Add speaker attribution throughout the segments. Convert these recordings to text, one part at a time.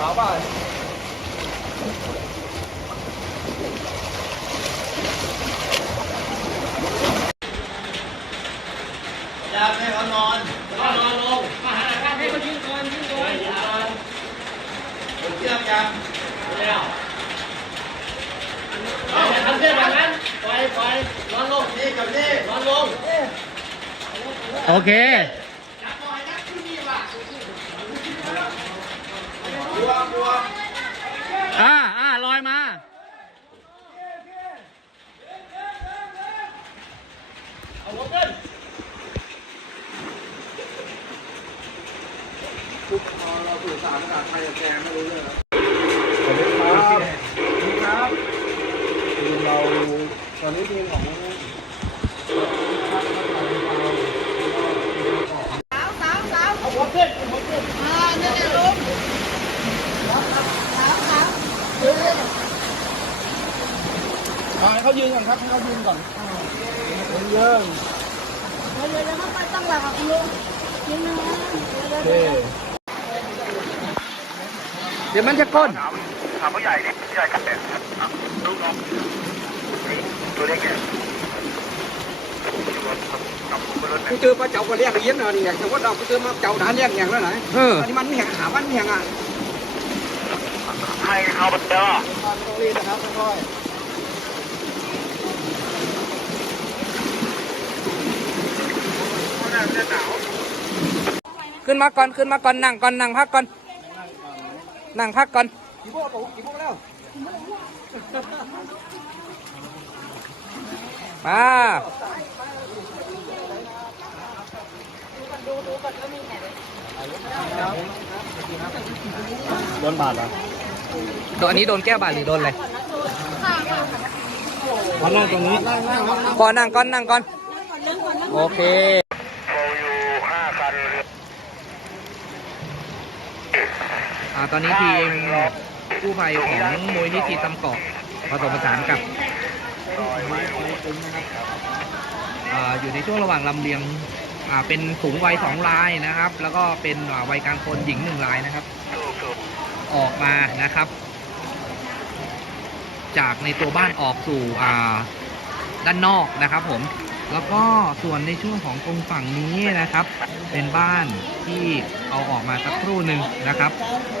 Speaker 1: สาวบ้าน
Speaker 2: อยากให้เขานอน
Speaker 3: นอนนอนลงมาหาข้าให้เขายืนก่ อนยืนก่อนยืนก่อน
Speaker 2: ผมเชื่อยัง
Speaker 3: แล้วอย่าทำเส้นแบบนั้นปล่อยปล่อยนอนลง
Speaker 2: นี่กับนี่
Speaker 3: นอนลง
Speaker 4: โอเค
Speaker 2: กลัวกลัว
Speaker 4: อ่าอ่าลอยมา
Speaker 3: เอาหัวขึ้น
Speaker 1: เราสื่อสารภาษาไทยกับแกไม่รู้เรื่องสวัสดีครับสวัสดีครับทีมเราตอนนี้ทีมของ
Speaker 5: สาวสาวสาว
Speaker 3: เอาหัวขึ้นเอาหัวขึ้น
Speaker 5: อ่าเนี่ยเนี่ยลุงสาวสาว
Speaker 1: ให้เขายืนก่อนครับให้เขายืนก่อนเริ่ม
Speaker 5: เดี๋ยวเดี๋ยวเดี๋ยวเขาไปตั้งหลักกับคุณลุงนิดนึงนะเดี๋ยว
Speaker 1: โอ
Speaker 5: เดี๋ยว
Speaker 1: เค
Speaker 4: เดี๋ยวมันจะก้น
Speaker 2: ถามผู้ใหญ่ดิผู้ใหญ่กันเนี่ยลูกน้องตัวเล็กเนี่ย
Speaker 1: กูเจอปลาเจ้าก็เรียกเลี้ยงนะนี่แต่ว่าเรากูเจอมาเจ้าหนาเรียกอย่างนั้นไหน
Speaker 4: เออ
Speaker 1: อันนี้มันไม่แหงหามันไม่แหงอะ
Speaker 2: ให้เขาไปเจอ
Speaker 1: ต้องรีบนะครับค่อย
Speaker 4: ขึ้นมาก่อนขึ้นมาก่อนนั่งก่อนนั่งพักก่อนนั่งพักก่อน
Speaker 1: กี่โมงตัวกี่โมงแล้ว
Speaker 4: มา
Speaker 1: โดนบาดอะ
Speaker 4: โดนอันนี้โดนแก้วบาดหรือโดนอะไร
Speaker 1: มานั่งตรงนี้นั่งนั่งนั่ง
Speaker 4: ก่อนนั่งก่อนนั่งก่อนโอเค
Speaker 2: โทรอยู่ห้าคัน
Speaker 4: อ่าตอนนี้ทีมกู้ภัยของมูลนิธิตำเกาะผสมผสานกับอ่าอยู่ในช่วงระหว่างลำเลียงอ่าเป็นสูงวัยสองรายนะครับ แล้วก็เป็นอ่าวัยกลางคนหญิงหนึ่งรายนะครับ ออกมานะครับ จากในตัวบ้านออกสู่อ่าด้านนอกนะครับผม แล้วก็ส่วนในช่วงของตรงฝั่งนี้นะครับ เป็นบ้านที่เอาออกมาสักครู่หนึ่งนะครับ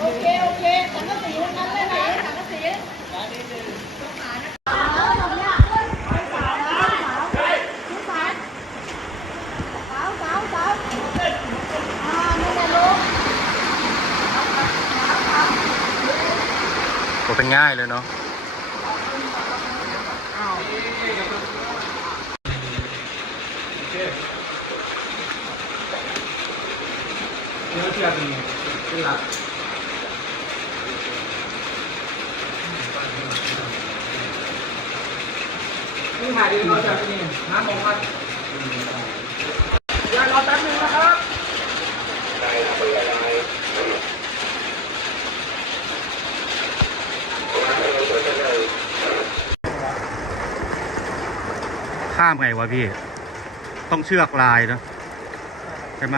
Speaker 5: โอเคโอเคสังกะสีกันั้นเลยไหนสังกะสีสาวเนี่ยสาวสาวสาวสาวสาวสาวสาวอ่านี่แหละลุง
Speaker 4: ก็เป็นง่ายเลยเนาะ
Speaker 1: เนื้อเชื่อเป็นเป็นหลักนี่ถ่ายดีเราจะนี่น้ำมองพัดยายรอแป๊บนึงนะครับ
Speaker 4: ข้ามไงวะพี่ ต้องเชือกลายเนาะใช่ไหม